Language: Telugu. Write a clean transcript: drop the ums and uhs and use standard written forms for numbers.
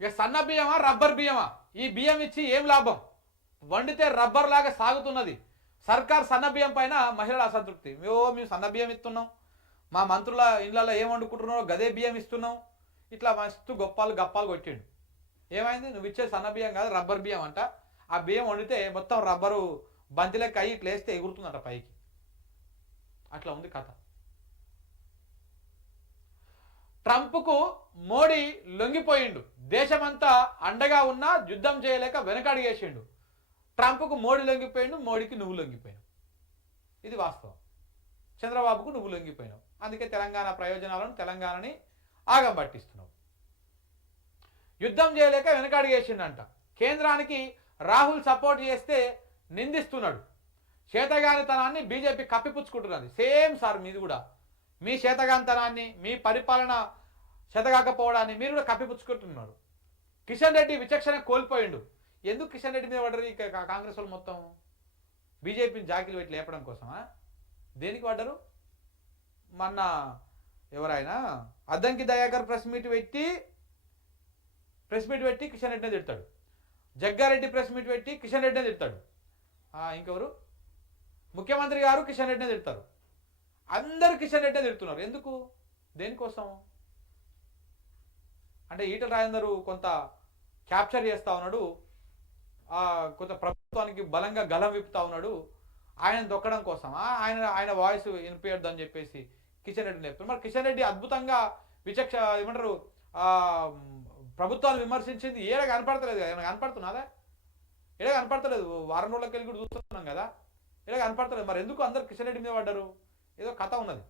ఇక సన్న బియ్యమా రబ్బర్ బియ్యమా? ఈ బియ్యం ఇచ్చి ఏం లాభం? వండితే రబ్బర్ లాగా సాగుతున్నది. సర్కార్ సన్న బియ్యం పైన మహిళల అసంతృప్తి. మేము సన్న బియ్యం ఇస్తున్నాం, మా మంత్రుల ఇళ్ళల్లో ఏం వండుకుంటున్నారో గదే బియ్యం ఇస్తున్నాం, ఇట్లా మస్తు గప్పాలు కొట్టిండు. ఏమైంది? నువ్వు ఇచ్చే సన్న బియ్యం కాదు రబ్బర్ బియ్యం అంట. ఆ బియ్యం వండితే మొత్తం రబ్బరు బంతి లెక్క అయ్యి ఇట్లా వేస్తే ఎగురుతుందంట పైకి. అట్లా ఉంది కథ. ట్రంప్కు మోడీ లొంగిపోయిండు. దేశమంతా అండగా ఉన్నా యుద్ధం చేయలేక వెనకడిగేసిండు. ట్రంప్కు మోడీ లొంగిపోయిండు, మోడీకి నువ్వు లొంగిపోయినావు. ఇది వాస్తవం. చంద్రబాబుకు నువ్వు లొంగిపోయినావు. అందుకే తెలంగాణ ప్రయోజనాలను తెలంగాణని ఆగం పట్టిస్తున్నావు. యుద్ధం చేయలేక వెనకడిగేసిండంట. కేంద్రానికి రాహుల్ సపోర్ట్ చేస్తే నిందిస్తున్నాడు. చేతగానితనాన్ని బీజేపీ కప్పిపుచ్చుకుంటున్నది. సేమ్ సార్ మీది కూడా. మీ చేతగానితనాన్ని, మీ పరిపాలన చేతగాకపోవడాన్ని మీరు కూడా కప్పిపుచ్చుకుంటున్నారు. కిషన్ రెడ్డి విచక్షణ కోల్పోయిండు. ఎందుకు కిషన్ రెడ్డి మీద పడ్డరు? ఇక కాంగ్రెస్ వాళ్ళు మొత్తం బీజేపీని జాకిలు పెట్టి లేపడం కోసమా? దేనికి పడ్డరు? మొన్న ఎవరైనా అద్దంకి దయాకర్ ప్రెస్ మీట్ పెట్టి కిషన్ రెడ్డినే తిడతాడు. జగ్గారెడ్డి ప్రెస్ మీట్ పెట్టి కిషన్ రెడ్డినే తిడతాడు. ఇంకెవరు? ముఖ్యమంత్రి గారు కిషన్ రెడ్డినే తిడతారు. అందరు కిషన్ రెడ్డినే తిడుతున్నారు. ఎందుకు? దేనికోసం? అంటే ఈటల రాజేందర్ కొంత క్యాప్చర్ చేస్తూ ఉన్నాడు, కొంత ప్రభుత్వానికి బలంగా గలం విప్పుతా ఉన్నాడు. ఆయన దొక్కడం కోసమా? ఆయన వాయిస్ వినిపించద్దు అని చెప్పేసి కిషన్ రెడ్డిని చెప్తారు. మరి కిషన్ రెడ్డి అద్భుతంగా ఏమంటారు ప్రభుత్వాన్ని విమర్శించింది ఏడ కనపడతలేదు కదా. ఏమైనా కనపడుతున్నదా? ఏడ కనపడతలేదు. వారం రోజులకి వెళ్ళి కూడా చూస్తున్నాం కదా, ఏడ కనపడతలేదు. మరి ఎందుకు అందరు కిషన్ రెడ్డి మీద పడ్డారు? ఏదో కథ ఉన్నది.